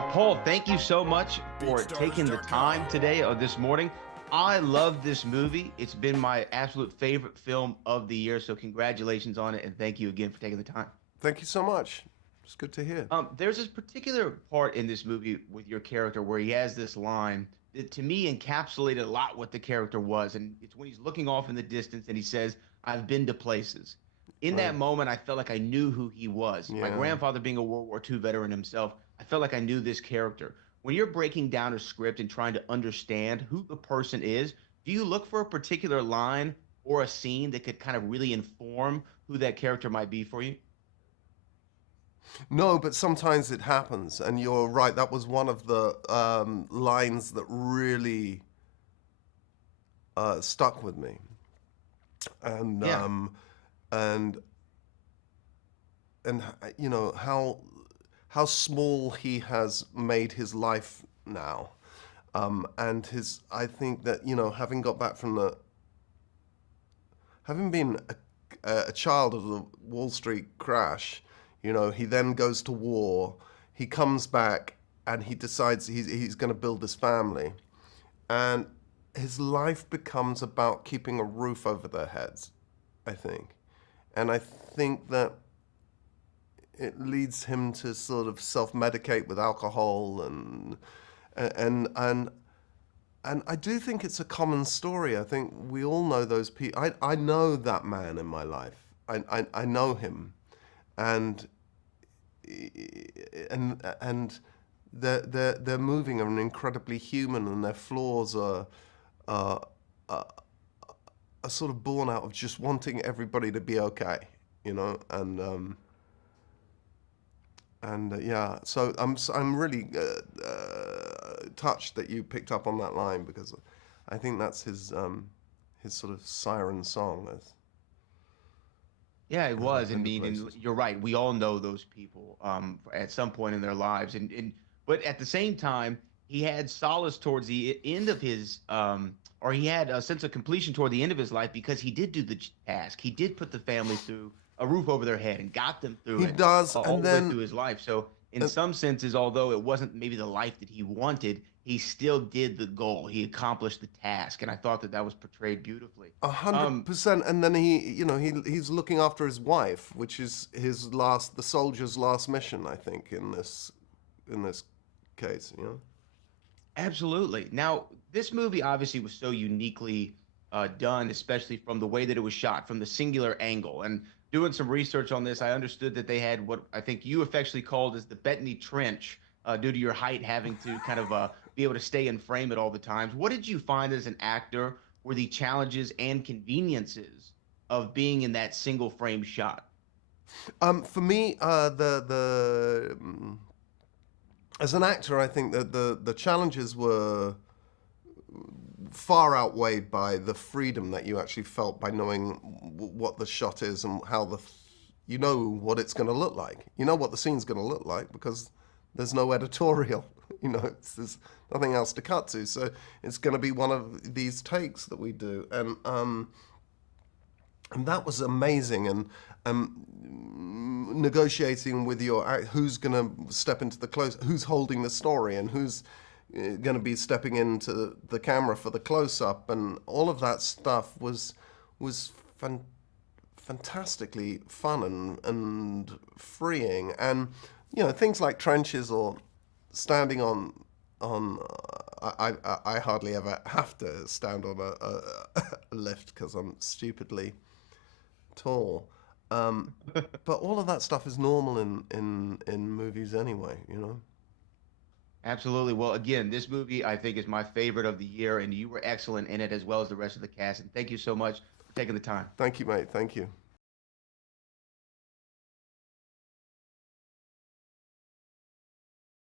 Paul, thank you so much for taking the time today or this morning. I love this movie. It's been my absolute favorite film of the year. So congratulations on it, and thank you again for taking the time. Thank you so much. It's good to hear. There's this particular part in this movie with your character where he has this line that to me encapsulated a lot what the character was. And it's when he's looking off in the distance and he says, I've been to places. In that Right. moment, I felt like I knew who he was. My Yeah. grandfather being a World War II veteran himself, I felt like I knew this character. When you're breaking down a script and trying to understand who the person is, do you look for a particular line or a scene that could kind of really inform who that character might be for you? No, but sometimes it happens, and you're right. That was one of the lines that really stuck with me, and Yeah. and and you know how small he has made his life now, and his. I think that having got back from having been a child of the Wall Street crash, he then goes to war. He comes back and he decides he's going to build this family, and his life becomes about keeping a roof over their heads, I think, and I think that it leads him to sort of self-medicate with alcohol and and and I do think it's a common story. I think we all know those people. I know that man in my life. I know him, and and they're moving and incredibly human, and their flaws are, are are sort of born out of just wanting everybody to be okay, and yeah. So I'm really touched that you picked up on that line, because I think that's his sort of siren song. Yeah, it I've was. I been to mean, and places. you're right. We all know those people at some point in their lives, and but at the same time, he had solace towards the end of his, or he had a sense of completion toward the end of his life because he did do the task. He did put the family through a roof over their head and got them through He it does, all and the way then through his life. So, in uh, some senses, although it wasn't maybe the life that he wanted, he still did the goal. He accomplished the task, and I thought that that was portrayed beautifully. a hundred Um, percent. And then he's looking after his wife, which is the soldier's last mission, I think, in this case. Absolutely. Now, this movie obviously was so uniquely done, especially from the way that it was shot, from the singular angle. And doing some research on this, I understood that they had what I think you affectionately called as the Bettany Trench, due to your height having to kind of be able to stay in frame at all the times. What did you find as an actor were the challenges and conveniences of being in that single frame shot? For me, as an actor, I think that the challenges were far outweighed by the freedom that you actually felt by knowing what the shot is and how you know what it's going to look like. You know what the scene's going to look like because there's no editorial. There's nothing else to cut to. So it's going to be one of these takes that we do, and that was amazing. And negotiating with who's going to step into the close, who's holding the story, and who's going to be stepping into the camera for the close-up, and all of that stuff was fantastically fun and freeing. And things like trenches or standing on I hardly ever have to stand on a lift because I'm stupidly tall. But all of that stuff is normal in movies anyway. Absolutely. Well, again, this movie I think is my favorite of the year, and you were excellent in it as well as the rest of the cast. And thank you so much for taking the time. Thank you, mate. Thank you.